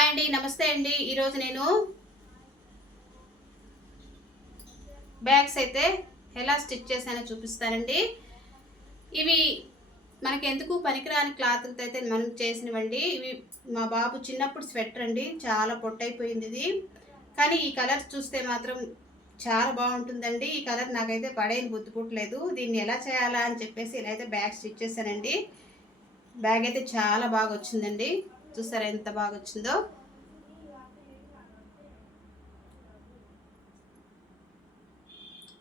Hi అండి, నమస్తే అండి. ఈరోజు నేను బ్యాగ్స్ అయితే ఎలా స్టిచ్ చేశానో చూపిస్తానండి. ఇవి మనకి ఎందుకు పనికిరాని క్లాత్తో అయితే మనం చేసినవండి. ఇవి మా బాబు చిన్నప్పుడు స్వెటర్ అండి, చాలా పొట్టయిపోయింది ఇది. కానీ ఈ కలర్ చూస్తే మాత్రం చాలా బాగుంటుందండి. ఈ కలర్ నాకైతే పడేని బుద్ధి పుట్టలేదు. దీన్ని ఎలా చేయాలా అని చెప్పేసి ఇలా అయితే బ్యాగ్ స్టిచ్ చేశానండి. బ్యాగ్ అయితే చాలా బాగా వచ్చిందండి. చూసారా ఎంత బాగా వచ్చిందో.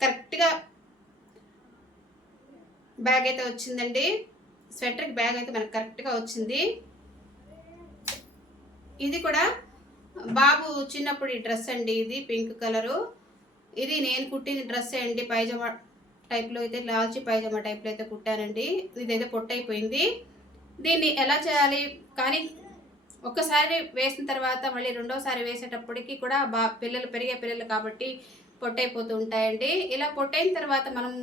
కరెక్ట్గా బ్యాగ్ అయితే వచ్చిందండి. స్వెటర్కి బ్యాగ్ అయితే మనకు కరెక్ట్గా వచ్చింది. ఇది కూడా బాబు చిన్నప్పుడు ఈ డ్రెస్ అండి, ఇది పింక్ కలరు. ఇది నేను కుట్టిన డ్రెస్ అండి, పైజామా టైప్లో అయితే, లాల్చి పైజామా టైప్లో అయితే కుట్టానండి. ఇదైతే పొట్టయిపోయింది. దీన్ని ఎలా చేయాలి కానీ ఒక్కసారి వేసిన తర్వాత మళ్ళీ రెండోసారి వేసేటప్పటికి కూడా పిల్లలు పెరిగే పిల్లలు కాబట్టి పొట్టయిపోతూ ఉంటాయండి. ఇలా పొట్టయిన తర్వాత మనము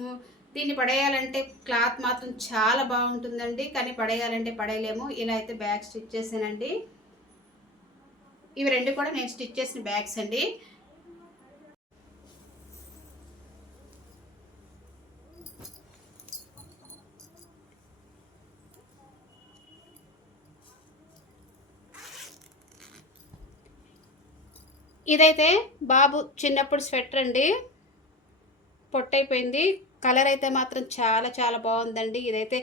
దీన్ని పడేయాలంటే క్లాత్ మాత్రం చాలా బాగుంటుందండి, కానీ పడేయాలంటే పడేయలేము. ఇలా అయితే బ్యాగ్ స్టిచ్ చేశానండి. ఇవి రెండు కూడా నేను స్టిచ్ చేసిన బ్యాగ్స్ అండి. ఇదైతే బాబు చిన్నప్పుడు స్వెటర్ అండి, పొట్టయిపోయింది. కలర్ అయితే మాత్రం చాలా చాలా బాగుందండి. ఇదైతే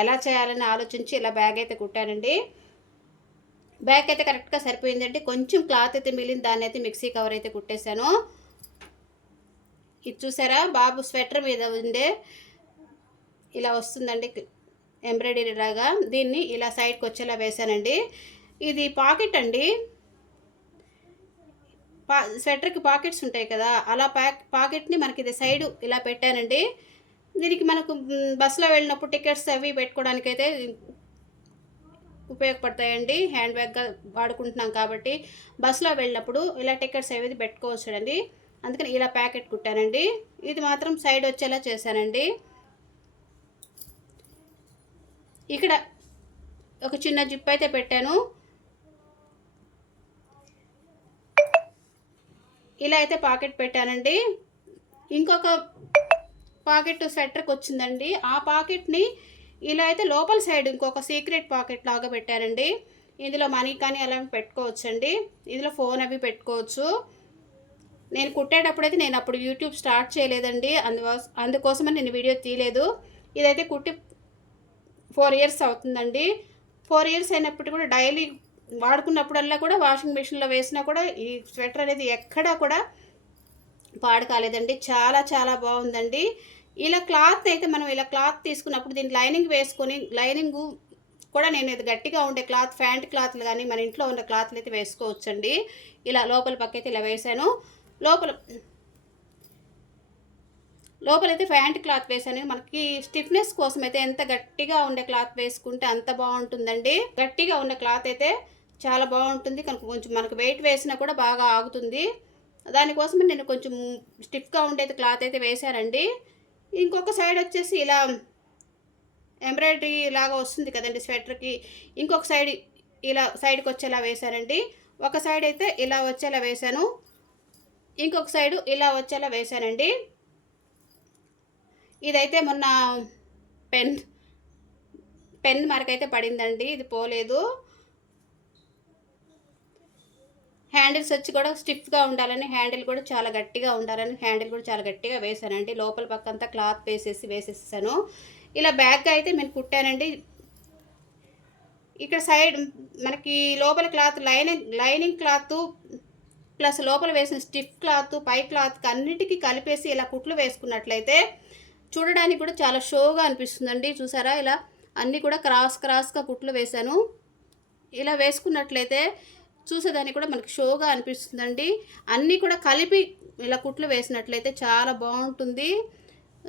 ఎలా చేయాలని ఆలోచించి ఇలా బ్యాగ్ అయితే కుట్టానండి. బ్యాగ్ అయితే కరెక్ట్గా సరిపోయిందండి. కొంచెం క్లాత్ అయితే మిగిలింది, దాన్ని అయితే మిక్సీ కవర్ అయితే కుట్టేశాను. ఇది చూసారా, బాబు స్వెటర్ మీద ఉండే ఇలా వస్తుందండి ఎంబ్రాయిడరీ లాగా. దీన్ని ఇలా సైడ్కి వచ్చేలా వేసానండి. ఇది పాకెట్ అండి, స్వెటర్కి పాకెట్స్ ఉంటాయి కదా, అలా పాకెట్ని మనకి ఇది సైడు ఇలా పెట్టానండి. దీనికి మనకు బస్సులో వెళ్ళినప్పుడు టికెట్స్ అవి పెట్టుకోవడానికైతే ఉపయోగపడతాయండి. హ్యాండ్ బ్యాగ్గా వాడుకుంటున్నాం కాబట్టి బస్సులో వెళ్ళినప్పుడు ఇలా టికెట్స్ అవి పెట్టుకోవచ్చునండి. అందుకని ఇలా ప్యాకెట్ కుట్టానండి. ఇది మాత్రం సైడ్ వచ్చేలా చేశానండి. ఇక్కడ ఒక చిన్న జిప్ అయితే పెట్టాను. ఇలా అయితే పాకెట్ పెట్టానండి. ఇంకొక పాకెట్ స్వెటర్కి వచ్చిందండి. ఆ పాకెట్ని ఇలా అయితే లోపల సైడ్ ఇంకొక సీక్రెట్ పాకెట్ లాగా పెట్టానండి. ఇందులో మనీ కానీ అలా పెట్టుకోవచ్చండి. ఇందులో ఫోన్ అవి పెట్టుకోవచ్చు. నేను కుట్టేటప్పుడైతే నేను అప్పుడు యూట్యూబ్ స్టార్ట్ చేయలేదండి, అందుకోసమని నేను వీడియో తీయలేదు. ఇదైతే కుట్టి 4 ఇయర్స్ అవుతుందండి. 4 ఇయర్స్ అయినప్పుడు కూడా డైలీ వాడుకున్నప్పుడల్లా కూడా వాషింగ్ మిషన్లో వేసినా కూడా ఈ స్వెటర్ అనేది ఎక్కడా కూడా పాడు కాలేదండి. చాలా చాలా బాగుందండి. ఇలా క్లాత్ అయితే మనం ఇలా క్లాత్ తీసుకున్నప్పుడు దీనికి లైనింగ్ వేసుకొని, లైనింగు కూడా నేను ఇది గట్టిగా ఉండే క్లాత్, ప్యాంట్ క్లాత్లు కానీ మన ఇంట్లో ఉన్న క్లాత్లు అయితే వేసుకోవచ్చండి. ఇలా లోపల పక్కైతే ఇలా వేసాను. లోపలైతే ప్యాంట్ క్లాత్ వేసాను. మనకి స్టిఫ్నెస్ కోసం అయితే ఎంత గట్టిగా ఉండే క్లాత్ వేసుకుంటే అంత బాగుంటుందండి. గట్టిగా ఉన్న క్లాత్ అయితే చాలా బాగుంటుంది, కనుక కొంచెం మనకు వెయిట్ వేసినా కూడా బాగా ఆగుతుంది. దానికోసం నేను కొంచెం స్టిఫ్గా ఉండేది క్లాత్ అయితే వేశానండి. ఇంకొక సైడ్ వచ్చేసి ఇలా ఎంబ్రాయిడరీ లాగా వస్తుంది కదండి స్వెటర్కి, ఇంకొక సైడ్ ఇలా సైడ్కి వచ్చేలా వేశానండి. ఒక సైడ్ అయితే ఇలా వచ్చేలా వేశాను, ఇంకొక సైడు ఇలా వచ్చేలా వేశానండి. ఇదైతే మొన్న పెన్ మరకైతే పడిందండి, ఇది పోలేదు. హ్యాండిల్స్ వచ్చి కూడా స్టిఫ్గా ఉండాలని, హ్యాండిల్ కూడా చాలా గట్టిగా ఉండాలని హ్యాండిల్ కూడా చాలా గట్టిగా వేసానండి. లోపల పక్కంతా క్లాత్ వేసేసాను. ఇలా బ్యాగ్గా అయితే నేను కుట్టానండి. ఇక్కడ సైడ్ మనకి లోపల క్లాత్ లైనింగ్ క్లాత్ ప్లస్ లోపల వేసిన స్టిఫ్ క్లాత్, పై క్లాత్ అన్నిటికీ కలిపేసి ఇలా కుట్లు వేసుకున్నట్లయితే చూడడానికి కూడా చాలా షోగా అనిపిస్తుందండి. చూసారా, ఇలా అన్నీ కూడా క్రాస్గా కుట్లు వేశాను. ఇలా వేసుకున్నట్లయితే చూసేదానికి కూడా మనకి షోగా అనిపిస్తుందండి. అన్నీ కూడా కలిపి ఇలా కుట్లు వేసినట్లయితే చాలా బాగుంటుంది,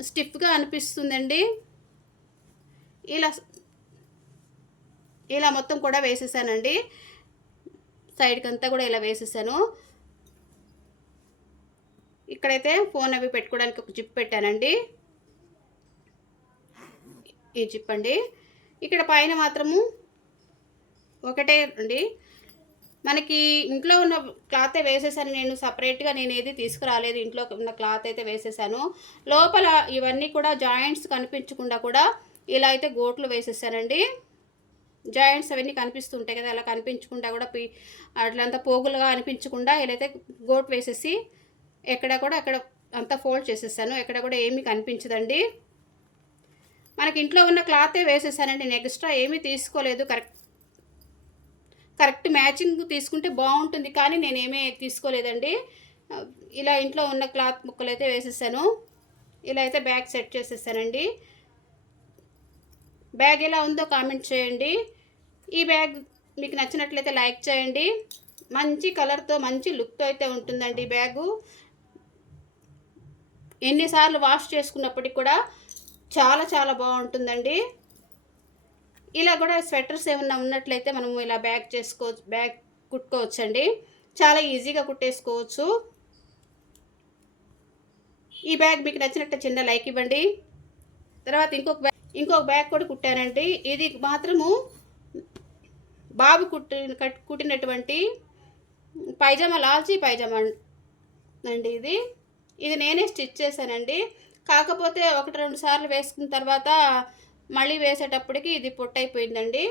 స్టిఫ్గా అనిపిస్తుందండి. ఇలా మొత్తం కూడా వేసేసానండి. సైడ్కి అంతా కూడా ఇలా వేసేసాను. ఇక్కడైతే ఫోన్ అవి పెట్టుకోవడానికి ఒక జిప్ పెట్టానండి, ఈ జిప్ అండి. ఇక్కడ పైన మాత్రము ఒకటే అండి, మనకి ఇంట్లో ఉన్న క్లాతే వేసేసాను నేను. సపరేట్‌గా నేను ఏది తీసుకురాలేదు. ఇంట్లో ఉన్న క్లాత్ అయితే వేసేసాను. లోపల ఇవన్నీ కూడా జాయింట్స్ కనిపించకుండా కూడా ఇలా అయితే గోట్లు వేసేసానండి. జాయింట్స్ అవన్నీ కనిపిస్తుంటాయి కదా! అలా కనిపించకుండా కూడా అట్లంతా పోగులుగా అనిపించకుండా ఇలా అయితే గోటు వేసేసి ఎక్కడ కూడా అక్కడ అంతా ఫోల్డ్ చేసేసాను. ఎక్కడ కూడా ఏమీ కనిపించదండి. మనకి ఇంట్లో ఉన్న క్లాతే వేసేసానండి. నేను ఎక్స్ట్రా ఏమీ తీసుకోలేదు. కరెక్ట్ మ్యాచింగ్ తీసుకుంటే బాగుంటుంది, కానీ నేనేమీ తీసుకోలేదండి. ఇలా ఇంట్లో ఉన్న క్లాత్ ముక్కలు అయితే వేసేసాను. ఇలా అయితే బ్యాగ్ సెట్ చేసేసానండి. బ్యాగ్ ఎలా ఉందో కామెంట్ చేయండి. ఈ బ్యాగ్ మీకు నచ్చినట్లయితే లైక్ చేయండి. మంచి కలర్తో మంచి లుక్తో అయితే ఉంటుందండి ఈ బ్యాగు. ఎన్నిసార్లు వాష్ చేసుకున్నప్పటికి కూడా చాలా చాలా బాగుంటుందండి. ఇలా కూడా స్వెటర్స్ ఏమన్నా ఉన్నట్లయితే మనము ఇలా బ్యాగ్ కుట్టుకోవచ్చండి. చాలా ఈజీగా కుట్టేసుకోవచ్చు. ఈ బ్యాగ్ మీకు నచ్చినట్టు చిన్న లైక్ ఇవ్వండి. తర్వాత ఇంకొక బ్యాగ్ కూడా కుట్టానండి. ఇది మాత్రము బాబు కుట్టినటువంటి పైజామా, లాల్చీ పైజామా అండి. ఇది నేనే స్టిచ్ చేశానండి. కాకపోతే 1-2 సార్లు వేసుకున్న తర్వాత మళ్ళీ వేసేటప్పటికి ఇది పొట్టయిపోయిందండి.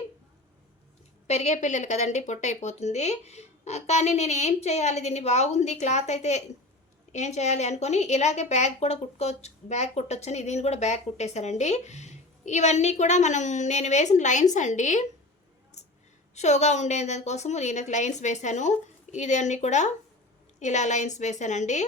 పెరిగే పిల్లలు కదండి, పొట్టయిపోతుంది. కానీ నేను ఏం చేయాలి, దీన్ని బాగుంది క్లాత్ అయితే ఏం చేయాలి అనుకొని ఇలాగే బ్యాగ్ కూడా కుట్టొచ్చని దీన్ని కూడా బ్యాగ్ కుట్టేశానండి. ఇవన్నీ కూడా నేను వేసిన లైన్స్ అండి. షోగా ఉండేదానికోసము నేను లైన్స్ వేశాను. ఇదన్నీ కూడా ఇలా లైన్స్ వేశానండి.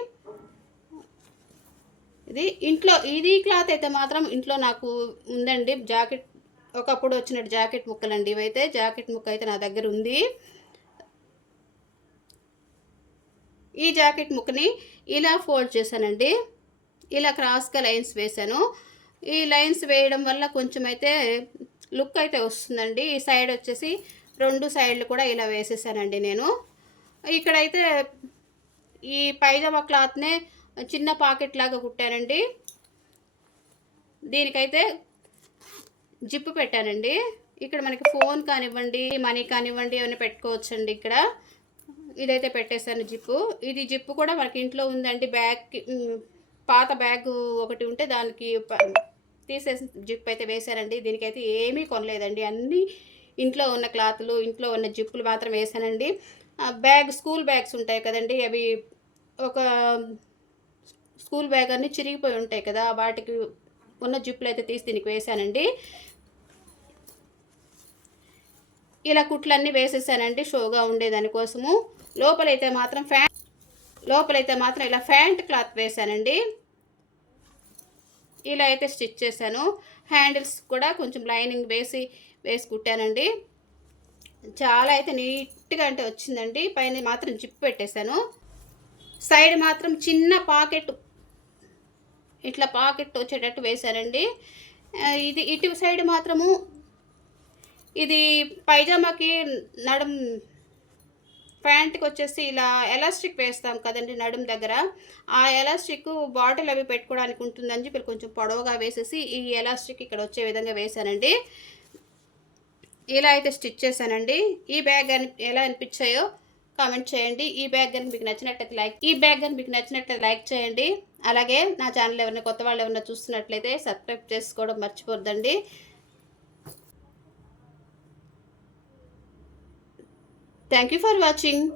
ఇది క్లాత్ అయితే మాత్రం ఇంట్లో నాకు ఉందండి. జాకెట్ ఒకప్పుడు వచ్చినట్టు జాకెట్ ముక్కలండి ఇవైతే. జాకెట్ ముక్క అయితే నా దగ్గర ఉంది. ఈ జాకెట్ ముక్కని ఇలా ఫోల్డ్ చేశానండి. ఇలా క్రాస్గా లైన్స్ వేశాను. ఈ లైన్స్ వేయడం వల్ల కొంచెం అయితే లుక్ అయితే వస్తుందండి. ఈ సైడ్ వచ్చేసి 2 సైడ్లు కూడా ఇలా వేసేసానండి నేను. ఇక్కడైతే ఈ పైజామా క్లాత్నే చిన్న పాకెట్ లాగా కుట్టానండి. దీనికైతే జిప్పు పెట్టానండి. ఇక్కడ మనకి ఫోన్ కానివ్వండి, మనీ కానివ్వండి ఏమైనా పెట్టుకోవచ్చండి. ఇక్కడ ఇదైతే పెట్టేశాను జిప్పు. ఇది జిప్పు కూడా మనకి ఇంట్లో ఉందండి. పాత బ్యాగ్ ఒకటి ఉంటే దానికి తీసేసి జిప్ అయితే వేశానండి. దీనికైతే ఏమీ కొనలేదండి. అన్నీ ఇంట్లో ఉన్న క్లాతులు, ఇంట్లో ఉన్న జిప్పులు మాత్రం వేసానండి. స్కూల్ బ్యాగ్స్ ఉంటాయి కదండి, అవి ఒక స్కూల్ బ్యాగ్ అన్నీ చిరిగిపోయి ఉంటాయి కదా, వాటికి ఉన్న జిప్పులు అయితే తీసి దీనికి వేసానండి. ఇలా కుట్లన్నీ వేసేసానండి షోగా ఉండేదానికోసము. లోపలైతే మాత్రం ఇలా ఫ్యాంట్ క్లాత్ వేసానండి. ఇలా అయితే స్టిచ్ చేశాను. హ్యాండిల్స్ కూడా కొంచెం లైనింగ్ వేసి కుట్టానండి. చాలా అయితే నీట్గా అంటే వచ్చిందండి. పైన మాత్రం జిప్ పెట్టేశాను. సైడ్ మాత్రం చిన్న పాకెట్, ఇట్లా పాకెట్ వచ్చేటట్టు వేశానండి. ఇటు సైడ్ మాత్రము ఇది పైజామాకి ప్యాంట్కి వచ్చేసి ఇలా ఎలాస్టిక్ వేస్తాం కదండి నడుం దగ్గర. ఆ ఎలాస్టిక్ బాటిల్ అవి పెట్టుకోవడానికి ఉంటుందని చెప్పి కొంచెం పొడవుగా వేసేసి ఈ ఎలాస్టిక్ ఇక్కడ వచ్చే విధంగా వేశానండి. ఇలా అయితే స్టిచ్ చేశానండి. ఈ బ్యాగ్ ఎలా అనిపించాయో కామెంట్ చేయండి. ఈ బ్యాగ్ కానీ మీకు నచ్చినట్లయితే లైక్ చేయండి. అలాగే నా ఛానల్ ఎవరైనా కొత్త వాళ్ళు ఎవరైనా చూస్తున్నట్లయితే సబ్స్క్రైబ్ చేసుకోవడం మర్చిపోద్దండి. Thank you for watching.